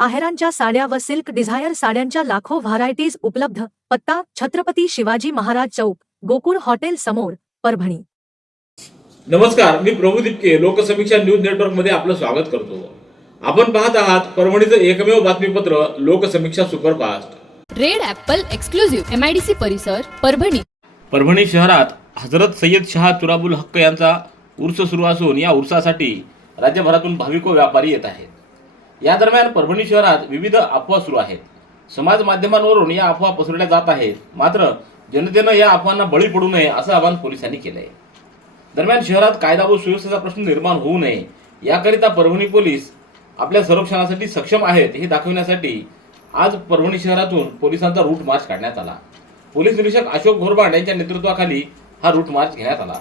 आहेरांच्या साड्या व silk Dzire साड्यांच्या लाखो व्हरायटीज उपलब्ध. पत्ता छत्रपती शिवाजी महाराज चौक गोकुळ हॉटेल समोर परभणी. नमस्कार मी प्रभू दिपके लोकसमीक्षा न्यूज नेटवर्कमध्ये आपलं स्वागत करतो. आपण पाहत आहात परभणीचं एकमेव बातमीपत्र Lokasamiksha superfast. Red apple exclusive MIDC परिसर परभणी. परभणी शहरात हजरत सय्यद शहा तुराबुल हक्क यांचा उर्स सुरू असून या उर्सासाठी राज्यभरातून भाविक व्यापारी येत आहेत. या दरम्यान परभणी शहरात विविध अफवा सुरू आहेत. समाज माध्यमांवरून या अफवा पसरवल्या जात आहेत. मात्र जनतेनं या अफवांना बळी पडू नये असं आवाहन पोलिसांनी केलं आहे दरम्यान शहरात कायदा व सुव्यवस्थेचा प्रश्न निर्माण होऊ नये याकरिता परभणी पोलीस आपल्या संरक्षणासाठी सक्षम आहेत हे दाखवण्यासाठी आज परभणी शहरातून पोलिसांचा रूट मार्च काढण्यात आला. पोलीस निरीक्षक अशोक घोरबाड यांच्या नेतृत्वाखाली हा रूट मार्च घेण्यात आला.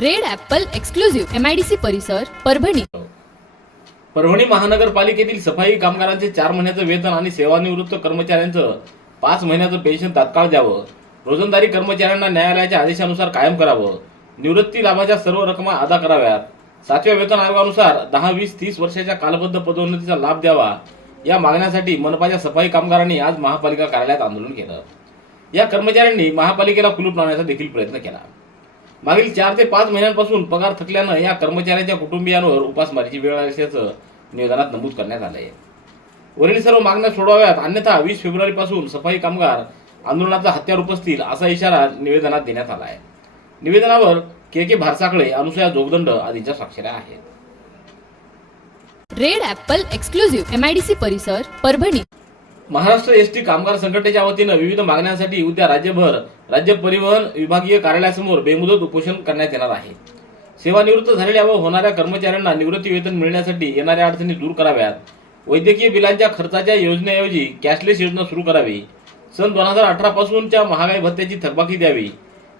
रेड ऍपल एक्सक्लुझिव्ह एमआयडीसी परिसर परभणी. परभणी महानगरपालिकेतील सफाई कामगारांचे चार महिन्याचं वेतन आणि सेवानिवृत्त कर्मचाऱ्यांचं पाच महिन्याचं पेन्शन तात्काळ द्यावं. रोजंदारी कर्मचाऱ्यांना न्यायालयाच्या आदेशानुसार कायम करावं. निवृत्ती लाभाच्या सर्व रकमा अदा कराव्यात. सातव्या वेतन आयोगानुसार दहा वीस तीस वर्षाच्या कालबद्ध पदोन्नतीचा लाभ द्यावा. या मागण्यासाठी मनपाच्या सफाई कामगारांनी आज महापालिका कार्यालयात आंदोलन केलं. या कर्मचाऱ्यांनी महापालिकेला कुलूप लावण्याचा देखील प्रयत्न केला. मागील चार ते पाच महिन्यांपासून पगार थकल्यानं या कर्मचाऱ्यांच्या कुटुंबियांवर उपासमारीची वेळ आली असल्याचं निवेदनात नमूद करण्यात आलंय. वरील सर्व मागण्या सोडवाव्यात अन्यथा वीस फेब्रुवारीपासून सफाई कामगार आंदोलनाचा हत्यार उपसतील असा इशारा निवेदनात देण्यात आला आहे निवेदनावर के के भारसाकळे अनुसया जोगदंड आदींच्या स्वाक्षऱ्या आहेत. रेड ॲपल एक्सक्लुझिव्ह एमआयडीसी परिसर परभणी. महाराष्ट्र एस टी कामगार संघटनेच्या वतीनं विविध मागण्यांसाठी उद्या राज्यभर राज्य परिवहन विभागीय कार्यालयासमोर बेमुदत उपोषण करण्यात येणार आहे. सेवानिवृत्त झालेल्या व होणाऱ्या कर्मचाऱ्यांना निवृत्ती वेतन मिळण्यासाठी येणाऱ्या अडचणी दूर कराव्यात. वैद्यकीय बिलांच्या खर्चाच्या योजनेऐवजी कॅशलेस योजना सुरू करावी. सन दोन हजार अठरापासूनच्या महागाई भत्त्याची थकबाकी द्यावी.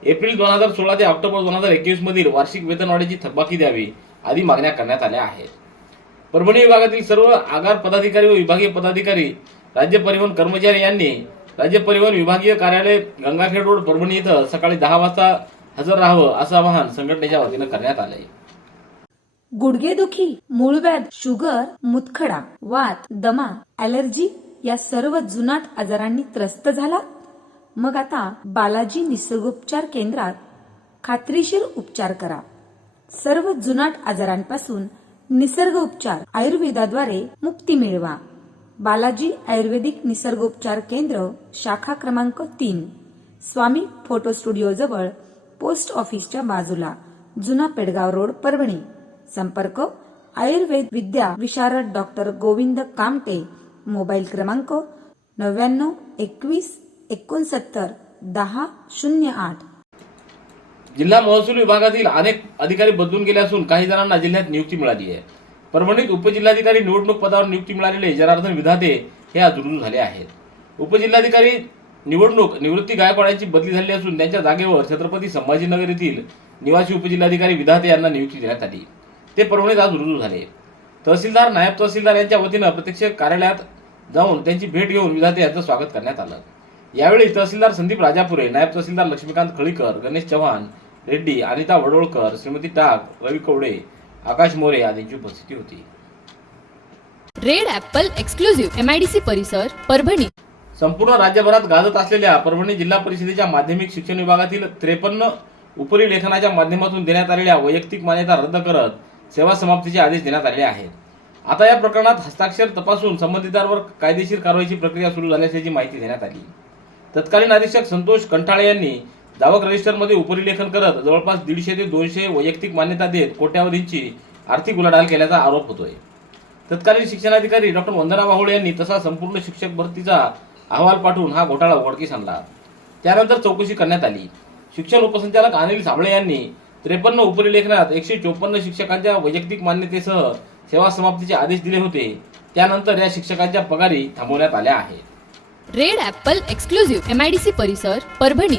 एप्रिल दोन हजार सोळा ते ऑक्टोबर दोन हजार एकवीसमधील वार्षिक वेतनवाढीची थकबाकी द्यावी आदी मागण्या करण्यात आल्या आहेत. परभणी विभागातील सर्व आगार पदाधिकारी व विभागीय पदाधिकारी राज्य परिवहन कर्मचारी यांनी राज्य परिवहन विभागीय कार्यालय गंगाखेड रोड परभणी इथं सकाळी दहा वाजता हजर राहावं असं आवाहन संघटनेच्या वतीनं करण्यात आलंय. गुडघेदुखी मूळव्याध शुगर मुतखडा वात दमा ॲलर्जी या सर्व जुनाट आजारांनी त्रस्त झाला. मग आता बालाजी निसर्गोपचार केंद्रात खात्रीशीर उपचार करा. सर्व जुनाट आजारांपासून निसर्ग उपचार आयुर्वेदाद्वारे मुक्ती मिळवा. बालाजी आयुर्वेदिक निसर्गोपचार केंद्र शाखा क्रमांक तीन. स्वामी फोटो स्टुडिओ जवळ पोस्ट ऑफिसच्या बाजूला जुना पेडगाव रोड परभणी. संपर्क आयुर्वेद विद्या विशारद डॉक्टर गोविंद कामटे. मोबाईल क्रमांक नव्याण्णव एकवीस एकोणसत्तर दहा शून्य आठ. जिल्हा महसूल विभागातील अनेक अधिकारी बदलून गेले असून काही जणांना जिल्ह्यात नियुक्ती मिळाली आहे. परभणीत उपजिल्हाधिकारी निवडणूक पदावर नियुक्ती मिळालेले जनार्दन विधाते हे आज रुजू झाले आहेत. उपजिल्हाधिकारी निवडणूक निवृत्ती गायकवाड यांची बदली झाली असून त्यांच्या जागेवर छत्रपती संभाजीनगर येथील निवासी उपजिल्हाधिकारी विधाते यांना नियुक्ती देण्यात आली. ते परभणीत आज रुजू झाले. तहसीलदार नायब तहसीलदार यांच्या वतीनं प्रत्यक्ष कार्यालयात जाऊन त्यांची भेट घेऊन विधाते यांचं स्वागत करण्यात आलं. यावेळी तहसीलदार संदीप राजापुरे नायब तहसीलदार लक्ष्मीकांत खळीकर गणेश चव्हाण रेड्डी अनिता वडोळकर श्रीमती टाक रवी कवडे आकाश मोरे आदींची उपस्थिती होती. रेड ॲपल एक्सक्लुझिव्ह एमआयडीसी परिसर परभणी. संपूर्ण राज्यभरात गाजत असलेल्या परभणी जिल्हा परिषदेच्या माध्यमिक शिक्षण विभागातील त्रेपन्न उपरी लेखनाच्या माध्यमातून देण्यात आलेल्या वैयक्तिक मान्यता रद्द करत सेवा समाप्तीचे आदेश देण्यात आले आहेत. आता या प्रकरणात हस्ताक्षर तपासून संबंधितांवर कायदेशीर कारवाईची प्रक्रिया सुरू झाली असल्याची माहिती देण्यात आली. तत्कालीन अधीक्षक संतोष कंठाळे यांनी दावक रजिस्टरमध्ये उपरिलेखन करत जवळपास दीडशे ते दोनशे वैयक्तिक मान्यता देत कोट्यावधींची आर्थिक उलाढाल केल्याचा आरोप होतोय. तत्कालीन शिक्षणाधिकारी डॉक्टर वंदना बाहुळे यांनी तसा संपूर्ण शिक्षक भरतीचा अहवाल पाठवून हा घोटाळा उघडकीस आणला. त्यानंतर चौकशी करण्यात आली. शिक्षण उपसंचालक अनिल साबळे यांनी त्रेपन्न उपरिलेखनात एकशे चोपन्न शिक्षकांच्या वैयक्तिक मान्यतेसह सेवा समाप्तीचे आदेश दिले होते. त्यानंतर या शिक्षकांच्या पगारी थांबवण्यात आल्या आहेत. Red apple exclusive M I D C परिसर परभणी.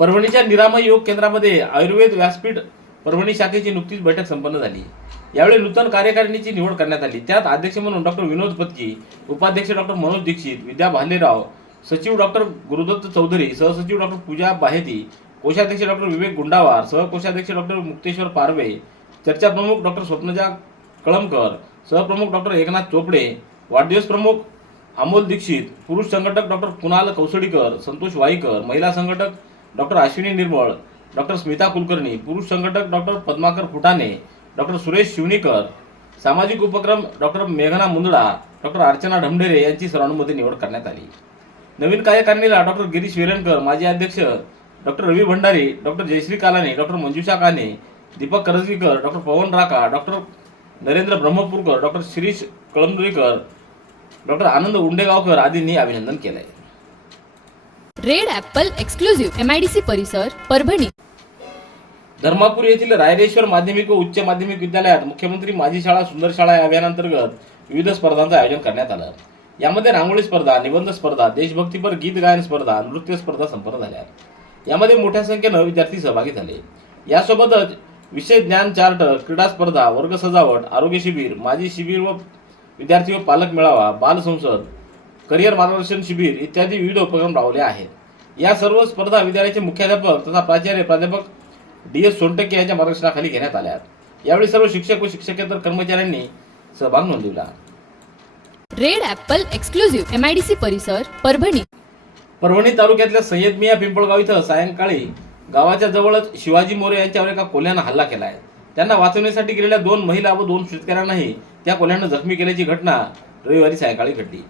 परभणीच्या निरामय योग केंद्रामध्ये आयुर्वेद व्यासपीठ परभणी शाखेची नुकतीच बैठक संपन्न झाली. यावेळी नूतन कार्यकारिणीची निवड करण्यात आली. त्यात अध्यक्ष म्हणून डॉक्टर विनोद पत्की उपाध्यक्ष डॉक्टर मनोज दीक्षित विद्या भालेराव सचिव डॉक्टर गुरुदत्त चौधरी सहसचिव डॉक्टर पूजा बाहेती कोषाध्यक्ष डॉक्टर विवेक गुंडावार सहकोषाध्यक्ष डॉक्टर मुक्तेश्वर पारवे चर्चा प्रमुख डॉक्टर स्वप्नजा कळमकर सहप्रमुख डॉक्टर एकनाथ चोपडे वाढदिवस प्रमुख अमोल दीक्षित पुरुष संघटक डॉक्टर कुणाल कौसडीकर संतोष वाईकर महिला संघटक डॉक्टर अश्विनी निर्मळ डॉक्टर स्मिता कुलकर्णी पुरुष संघटक डॉक्टर पद्माकर फुटाणे डॉक्टर सुरेश शिवणीकर सामाजिक उपक्रम डॉक्टर मेघना मुंदडा डॉक्टर अर्चना ढमढेरे यांची सर्वानुमते निवड करण्यात आली. नवीन कार्यकारिणीला डॉक्टर गिरीश विरणकर माजी अध्यक्ष doctor Ravi Bhandari doctor Jayashree Kalane doctor Manjusha Kane Deepak Karajgikar doctor Pawan Raka doctor Narendra Brahmapurkar doctor Shirish Kalamdurikar doctor Anand Undegaonkar आदींनी अभिनंदन केलं आहे red apple exclusive M I D C परिसर परभणी. धर्मापूर येथील रायरेश्वर माध्यमिक व उच्च माध्यमिक विद्यालयात मुख्यमंत्री माझी शाळा सुंदर शाळा या अभियानांतर्गत विविध स्पर्धांचं आयोजन करण्यात आलं. यामध्ये रांगोळी स्पर्धा निबंध स्पर्धा देशभक्तीपर गीत गायन स्पर्धा नृत्य स्पर्धा संपन्न झाल्या. यामध्ये मोठ्या संख्येनं विद्यार्थी सहभागी झाले. यासोबतच विशेष ज्ञान चार्ट क्रीडा स्पर्धा वर्ग सजावट आरोग्य शिबिर माजी शिबिर व विद्यार्थी व पालक मेळावा बाल संसद करिअर मार्गदर्शन शिबिर इत्यादी विविध उपक्रम राबवले आहेत. या सर्व स्पर्धा विद्यालयाचे मुख्याध्यापक तथा प्राचार्य प्राध्यापक डी एस सोनटक्के यांच्या मार्गदर्शनाखाली घेण्यात आल्या यावेळी सर्व शिक्षक व शिक्षकेतर कर्मचाऱ्यांनी सहभाग नोंदविला. Red apple exclusive M I D C परिसर परभणी. परभणी तालुक्यातल्या सय्यद मिया पिंपळगाव इथं सायंकाळी गावाच्या जवळच शिवाजी मोरे यांच्यावर एका कोल्ह्यानं हल्ला केला आहे. त्यांना वाचवण्यासाठी गेलेल्या दोन महिला व दोन शेतकऱ्यांनाही त्या कोल्ह्यानं जखमी केल्याची घटना रविवारी सायंकाळी घडली.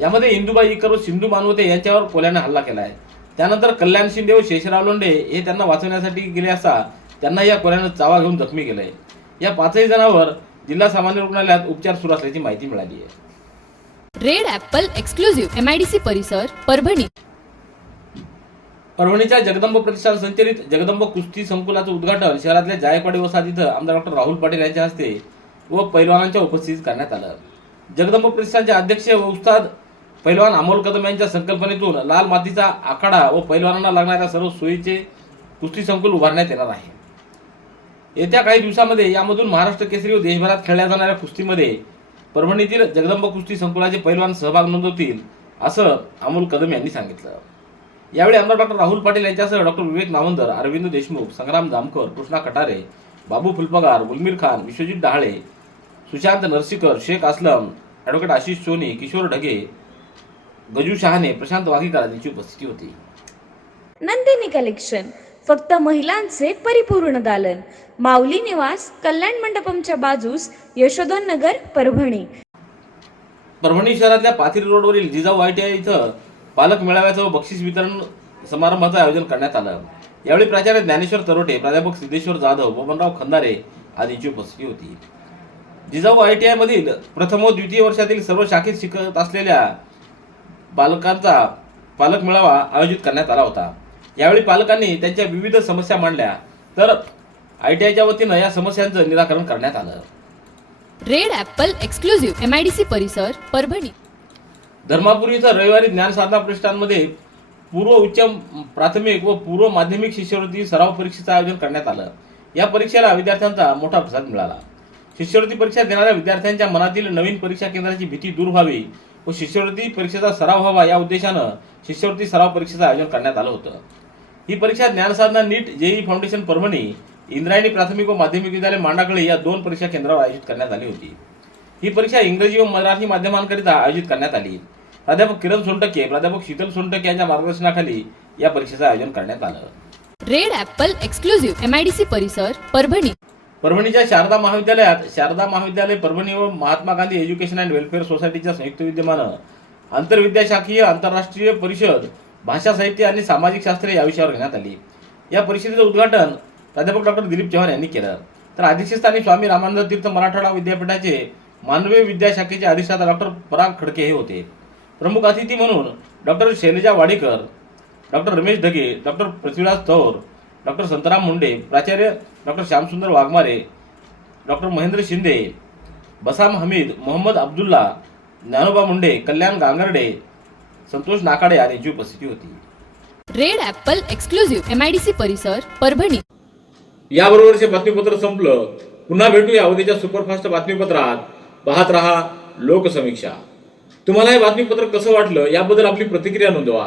यामध्ये इंदुबाई इकर व सिंधू मानवते यांच्यावर कोल्ह्यानं हल्ला केला आहे. त्यानंतर कल्याण शिंदे व शेषराव लोंढे हे त्यांना वाचवण्यासाठी गेले असता त्यांना या कोल्ह्यानं चावा घेऊन जखमी केलंय. या पाचही जणांवर जिल्हा सामान्य रुग्णालयात उपचार सुरू असल्याची माहिती मिळाली आहे. Red apple exclusive M I D C परिसर परभणी. परभणीच्या जगदंब प्रतिष्ठान संचलित जगदंब कुस्ती संकुलाचं उद्घाटन शहरातल्या जायकवाडी वसाहत इथं आमदार डॉक्टर राहुल पाटील यांच्या हस्ते व पैलवानांच्या उपस्थितीत करण्यात आलं. जगदंब प्रतिष्ठानचे अध्यक्ष व उस्ताद पैलवान अमोल कदम यांच्या संकल्पनेतून लाल मातीचा आखाडा व पैलवानांना लागणाऱ्या सर्व सोयीचे कुस्ती संकुल उभारण्यात येणार आहे. येत्या काही दिवसामध्ये यामधून महाराष्ट्र केसरी व देशभरात खेळल्या जाणाऱ्या कुस्तीमध्ये परभणीतील जगदंब कुस्ती संकुलाचे पैलवान सहभाग नोंदवतील असं अमोल कदम यांनी सांगितलं. यावेळी आमदार डॉक्टर राहुल पाटील यांच्यासह डॉक्टर विवेक नावंदर अरविंद देशमुख संग्राम जामकर कृष्णा कटारे बाबू फुलपगार गुलमीर खान विश्वजित डहाळे सुशांत नरसीकर शेख असलम ॲडव्होकेट आशिष सोनी किशोर ढगे गजू शहाणे प्रशांत वाघेकर यांची उपस्थिती होती. नंदिनी कलेक्शन फक्त महिलांचे परिपूर्ण दालन. माऊली निवास कल्याण मंडपमच्या बाजूस यशोधन नगर परभणी. परभणी शहरातल्या पाथरी रोडवरील जिजाऊ आय टी आय इथं पालक मेळाव्याचं व बक्षीस वितरण समारंभाचं आयोजन करण्यात आलं. यावेळी प्राचार्य ज्ञानेश्वर तरोटे प्राध्यापक सिद्धेश्वर जाधव बबनराव खंदारे आदींची उपस्थिती होती. जिजाऊ आय टी आय मधील प्रथम व द्वितीय वर्षातील सर्व शाखेत शिकत असलेल्या पालकांचा पालक मेळावा आयोजित करण्यात आला होता. यावेळी पालकांनी त्यांच्या विविध समस्या मांडल्या. तर आय टी आयच्या वतीनं या समस्यांचं निराकरण करण्यात आलं. Red apple exclusive M I D C परिसर परभणी. धर्मापूर इथं रविवारी ज्ञानसाधना प्रतिष्ठानमध्ये पूर्व उच्च प्राथमिक व पूर्व माध्यमिक शिष्यवृत्ती सराव परीक्षेचं आयोजन करण्यात आलं. या परीक्षेला विद्यार्थ्यांचा मोठा प्रतिसाद मिळाला. शिष्यवृत्ती परीक्षा देणाऱ्या विद्यार्थ्यांच्या मनातील नवीन परीक्षा केंद्राची भीती दूर व्हावी व शिष्यवृत्ती परीक्षेचा सराव व्हावा या उद्देशानं शिष्यवृत्ती सराव परीक्षेचं आयोजन करण्यात आलं होतं. ही परीक्षा Dnyansadhana NEET JEE foundation Parbhani Indrayani प्राथमिक व माध्यमिक विद्यालय मांडाकळी या दोन परीक्षा केंद्रावर आयोजित करण्यात आली होती. ही परीक्षा इंग्रजी व मराठी माध्यमांकरिता आयोजित करण्यात आली. प्राध्यापक किरण सोनटके प्राध्यापक शीतल सोनटके यांच्या मार्गदर्शनाखाली या परीक्षेचं आयोजन करण्यात आलं. Red apple exclusive M I D C परिसर परभणी. परभणीच्या शारदा महाविद्यालयात शारदा महाविद्यालय परभणी व Mahatma Gandhi education and welfare सोसायटीच्या संयुक्त विद्यमानं आंतरविद्याशाखीय आंतरराष्ट्रीय परिषद भाषा साहित्य आणि सामाजिक शास्त्र या विषयावर घेण्यात आली. या परिषदेचं उद्घाटन प्राध्यापक डॉक्टर दिलीप चव्हाण यांनी केलं. तर अध्यक्षस्थानी स्वामी रामानंद तीर्थ मराठवाडा विद्यापीठाचे मानवी विद्याशाखेचे अधिष्ठाता डॉक्टर पराग खडके हे होते. प्रमुख अतिथी म्हणून doctor Shailaja Wadekar doctor Ramesh Dhage doctor Prithviraj Thor doctor Santram Munde प्राचार्य doctor Shyamsundar Waghmare doctor Mahendra Shinde Bassam Hamid Mohammed Abdullah Dnyanoba Munde Kalyan Gangarde Santosh Nakade यांची उपस्थिती होती. Red apple exclusive M I D C परिसर परभणी. याबरोबरचे बातमीपत्र संपलं. पुन्हा भेटूया उद्याच्या सुपरफास्ट बातमीपत्रात. पाहत रहा लोकसमीक्षा. तुम्हाला हे बातमीपत्र कसं वाटलं याबद्दल आपली प्रतिक्रिया नोंदवा.